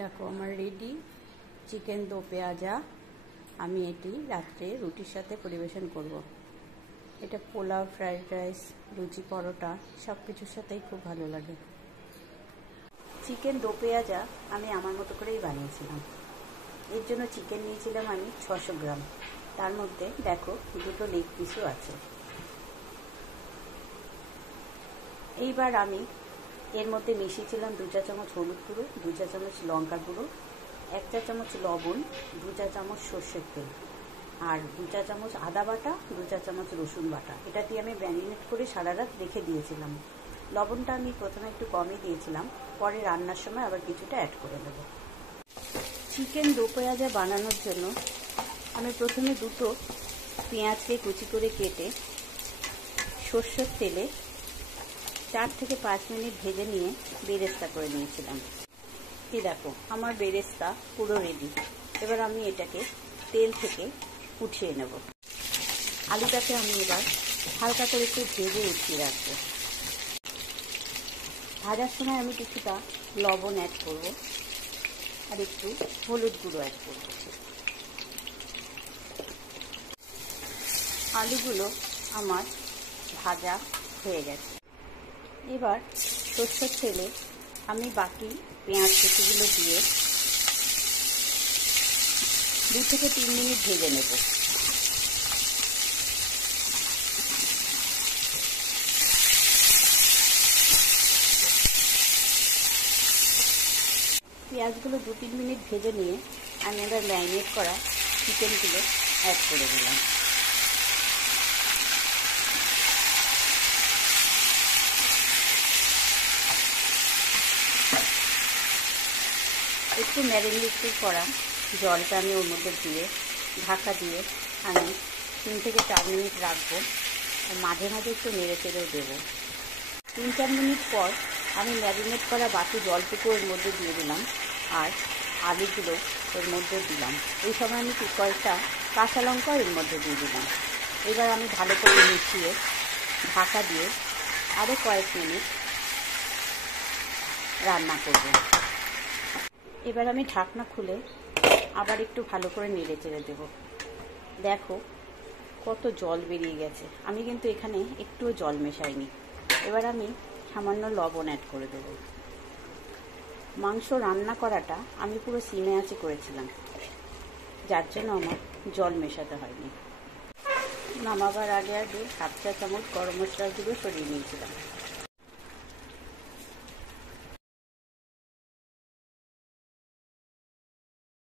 দেখো আমার ready chicken দো পেঁয়াজা। আমি এটি রাত্রে রুটির সাথে পরিবেশন করব। এটা পোলাও, ফ্রাইড রাইস, লুচি, পরোটা সব কিছুর সাথেই খুব ভালো লাগে। চিকেন দো পেঁয়াজা আমি আমার মতো করেই বানিয়েছিলাম। এর জন্য চিকেন নিয়েছিলাম আমি 600 গ্রাম। তার মধ্যে দেখো দুটো লেগ পিসও আছে। এইবার আমি এর মধ্যে মিশিয়েছিলাম 2 চা চামচ হলুদ গুঁড়ো, 2 চা চামচ লঙ্কা গুঁড়ো, 1 চা চামচ লবণ, 2 চা চামচ সর্ষের তেল, আর 2 চা চামচ আদা বাটা, 2 চা চামচ রসুন বাটা। এটা দিয়ে আমি ম্যারিনেট করে সারা রাত রেখে দিয়েছিলাম। লবণটা আমি প্রথমে একটু কমই দিয়েছিলাম, পরে রান্নার সময় আবার কিছুটা অ্যাড করে দেবো। চিকেন দো পেঁয়াজা বানানোর জন্য আমি প্রথমে দুটো পেঁয়াজকে কুচি করে কেটে সর্ষের তেলে 4 থেকে 5 মিনিট ভেজে নিয়ে বেরেস্তা করে নিয়েছিলাম। এই দেখো আমার বেরেস্তা পুরো রেডি। এবার আমি এটাকে তেল থেকে উঠিয়ে নেব। আলুটাকে আমি এবার হালকা করে একটু ভেজে উঠিয়ে রাখবো। ভাজার সময় আমি কিছুটা লবণ অ্যাড করব আর একটু হলুদ গুঁড়ো অ্যাড করব। আলুগুলো আমার ভাজা হয়ে গেছে। এবার সর্ষের তেলে আমি বাকি পেঁয়াজ কুচিগুলো দিয়ে 2 থেকে 3 মিনিট ভেজে নেব। পেঁয়াজগুলো 2-3 মিনিট ভেজে নিয়ে আমি এবার ম্যারিনেট করা চিকেনগুলো অ্যাড করে দিলাম। একটু ম্যারিনেট করা জলটা আমি ওর মধ্যে দিয়ে ঢাকা দিয়ে আমি 3 থেকে 4 মিনিট রাখবো। আর মাঝে মাঝে একটু নেড়ে চেড়েও দেবো। 3-4 মিনিট পর আমি ম্যারিনেট করা বাকি জলটুকু এর মধ্যে দিয়ে দিলাম আর আলুগুলো এর মধ্যে দিলাম। এই সময় আমি কয়েকটা কাঁচা লঙ্কা এর মধ্যে দিয়ে দিলাম। এবার আমি ভালো করে মিশিয়ে ঢাকা দিয়ে আরও কয়েক মিনিট রান্না করব। এবার আমি ঢাকনা খুলে আবার একটু ভালো করে নেড়ে চেড়ে দেব। দেখো কত জল বেরিয়ে গেছে। আমি কিন্তু এখানে একটুও জল মেশাইনি। এবার আমি সামান্য লবণ অ্যাড করে দেব। মাংস রান্না করাটা আমি পুরো সিমে আঁচে করেছিলাম, যার জন্য আমার জল মেশাতে হয়নি। নামাবার আগে 1/2 চা চামচ গরম মশলার গুঁড়ো সরিয়ে নিয়েছিলাম।